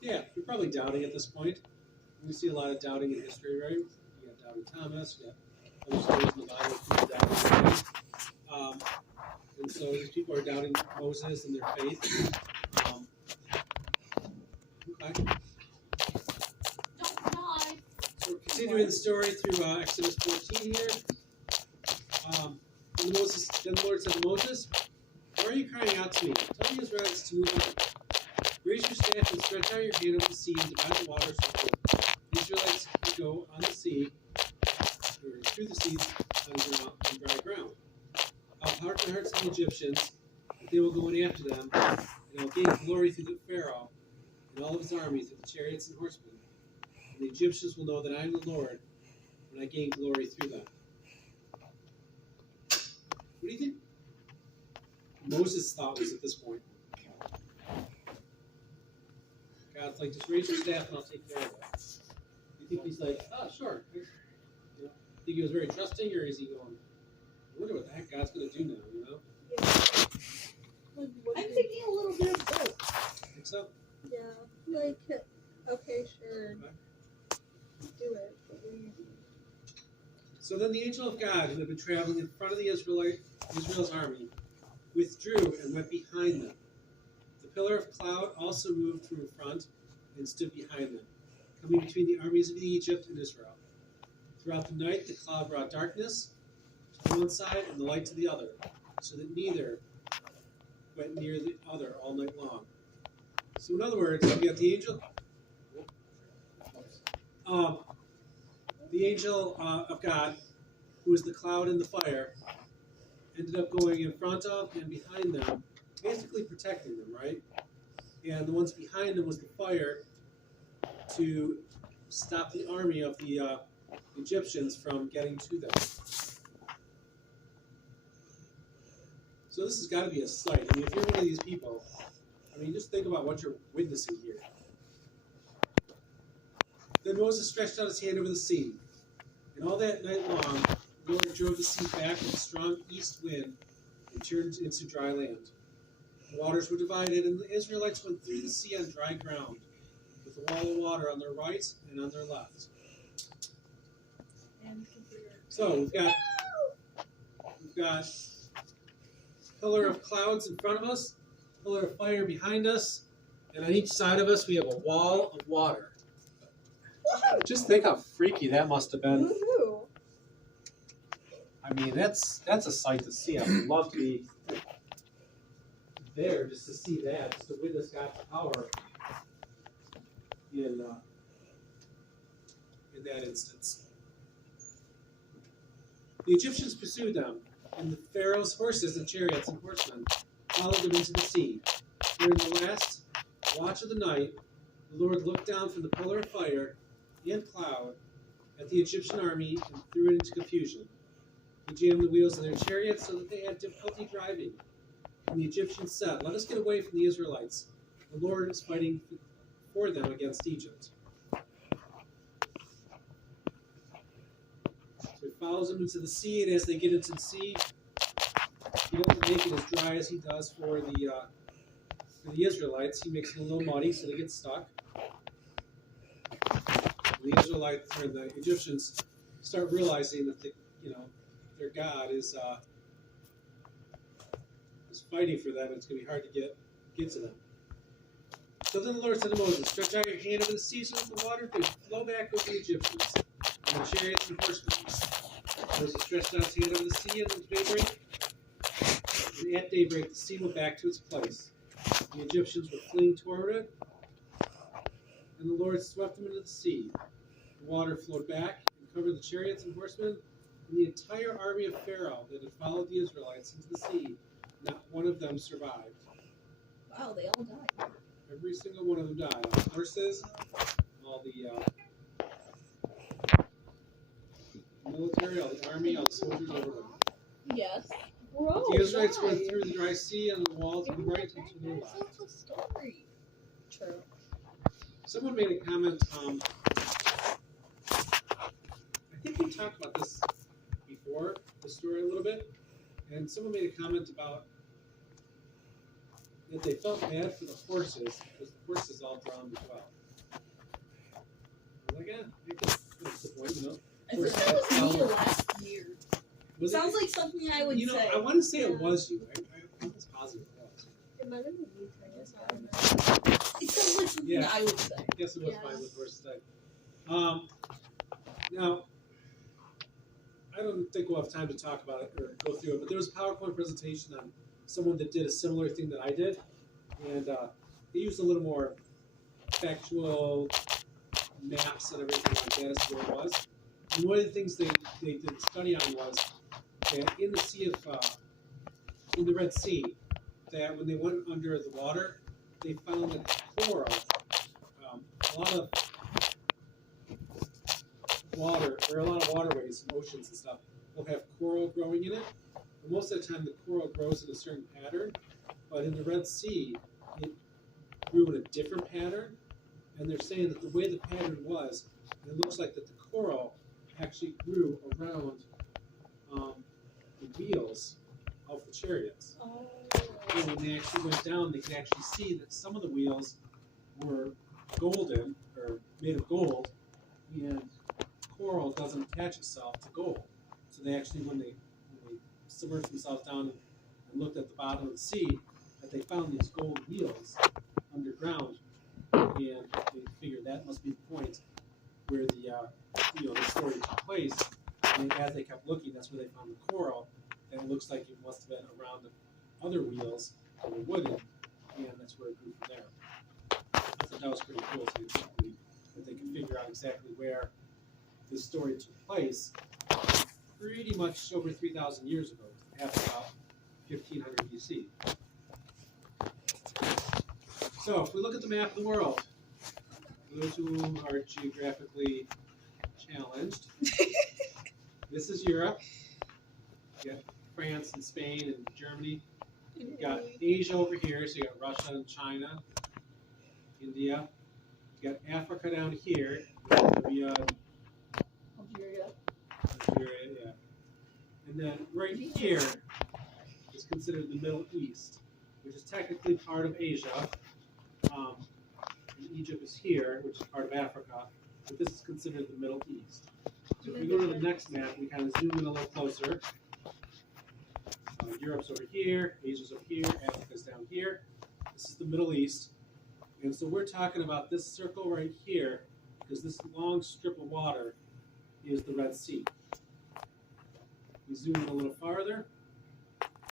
Yeah, you're probably doubting at this point. We see a lot of doubting in history, right? You got doubting Thomas, you got other stories in the Bible of people doubting him. And so these people are doubting Moses and their faith. Okay. So we're continuing the story through Exodus 14 here. Then the Lord said to Moses, "Why are you crying out to me? Tell the Israelites to move on. Raise your staff and stretch out your hand over the sea and divide the waters for you." The Israelites would go on the sea, or through the sea on dry ground. I'll harden the hearts of the Egyptians, but they will go in after them, and I'll gain glory through the Pharaoh and all of his army, through the chariots and horsemen. And the Egyptians will know that I am the Lord when I gain glory through them. What do you think Moses' thought was at this point? God's like, just raise your staff and I'll take care of it. You think he's like, oh, sure. You know, think he was very trusting, or is he going, I wonder what the heck God's going to do now, you know? Yeah. I'm thinking a little bit of both. Think so? Yeah. Like, okay, sure. Okay. Do it. So then the angel of God, who had been traveling in front of Israel's army, withdrew and went behind them. The pillar of cloud also moved from in front and stood behind them, coming between the armies of Egypt and Israel. Throughout the night, the cloud brought darkness to one side and the light to the other, so that neither went near the other all night long. So in other words, we got the angel of God, who was the cloud and the fire, ended up going in front of and behind them, basically protecting them, right? And the ones behind them was the fire to stop the army of the Egyptians from getting to them. So this has got to be a sight. I mean, if you're one of these people, I mean, just think about what you're witnessing here. Then Moses stretched out his hand over the sea, and all that night long, the Lord drove the sea back with a strong east wind and turned into dry land. The waters were divided, and the Israelites went through the sea on dry ground, with a wall of water on their right and on their left. So we've got a pillar of clouds in front of us, a pillar of fire behind us, and on each side of us we have a wall of water. Just think how freaky that must have been. Woohoo. I mean, that's a sight to see. I would love to be there just to see that, just to witness God's power in that instance. The Egyptians pursued them, and the Pharaoh's horses and chariots and horsemen followed them into the sea. During the last watch of the night, the Lord looked down from the pillar of fire and cloud at the Egyptian army and threw it into confusion. He jammed the wheels of their chariots so that they had difficulty driving. And the Egyptians said, "Let us get away from the Israelites. The Lord is fighting for them against Egypt." So he follows them into the sea, and as they get into the sea, he doesn't make it as dry as he does for the Israelites. He makes it a little muddy, so they get stuck. And the Israelites or the Egyptians start realizing that their God is fighting for them. It's going to be hard to get to them. So then the Lord said to Moses, "Stretch out your hand over the sea so that the water can flow back over the Egyptians and the chariots and horsemen." Moses stretched out his hand over the sea at daybreak, and at daybreak the sea went back to its place. The Egyptians were fleeing toward it, and the Lord swept them into the sea. The water flowed back and covered the chariots and horsemen, and the entire army of Pharaoh that had followed the Israelites into the sea. Not one of them survived. Wow, they all died. Every single one of them died. All the horses, all the military, all the army, all the soldiers over them. Yes. Bro, The Israelites went through the dry sea, and the walls were right into their left. That's a story. True. Someone made a comment. I think we talked about this before, the story a little bit, and someone made a comment about that they felt bad for the horses because the horses all drowned as well. I was like, yeah, I guess that's the point, you know. I think that was me last year. Was Sounds like something I would you know, say. I want to say it was you. I'm almost positive it was. It might have been you, Curtis. I don't know. It sounds like something Yeah. I would say. I guess it was Yeah. fine with horses died. Now, I don't think we'll have time to talk about it or go through it, but there was a PowerPoint presentation on someone that did a similar thing that I did, and they used a little more factual maps and everything like that as to where it was. And one of the things they did a study on was that in the in the Red Sea, that when they went under the water, they found that coral, a lot of water, or a lot of waterways, oceans and stuff, will have coral growing in it. And most of the time, the coral grows in a certain pattern, but in the Red Sea, it grew in a different pattern. And they're saying that the way the pattern was, it looks like that the coral actually grew around the wheels of the chariots. Oh. And when they actually went down, they could actually see that some of the wheels were golden, or made of gold, and coral doesn't attach itself to gold. So they actually, when they submerged themselves down and looked at the bottom of the sea, that they found these gold wheels underground, and they figured that must be the point where the story took place. And as they kept looking, that's where they found the coral, and it looks like it must have been around the other wheels that were wooden, and that's where it grew from there. I thought that was pretty cool, so that they could figure out exactly where this story took place pretty much over 3,000 years ago, after about 1500 BC. So, if we look at the map of the world, those who are geographically challenged, this is Europe. You got France and Spain and Germany. You got Asia over here, so you got Russia and China, India. You got Africa down here, Libya, Algeria, yeah. And then right here is considered the Middle East, which is technically part of Asia. And Egypt is here, which is part of Africa, but this is considered the Middle East. So if we go to the next map, we kind of zoom in a little closer. Europe's over here, Asia's over here, Africa's down here. This is the Middle East. And so we're talking about this circle right here, because this long strip of water is the Red Sea. We zoom in a little farther.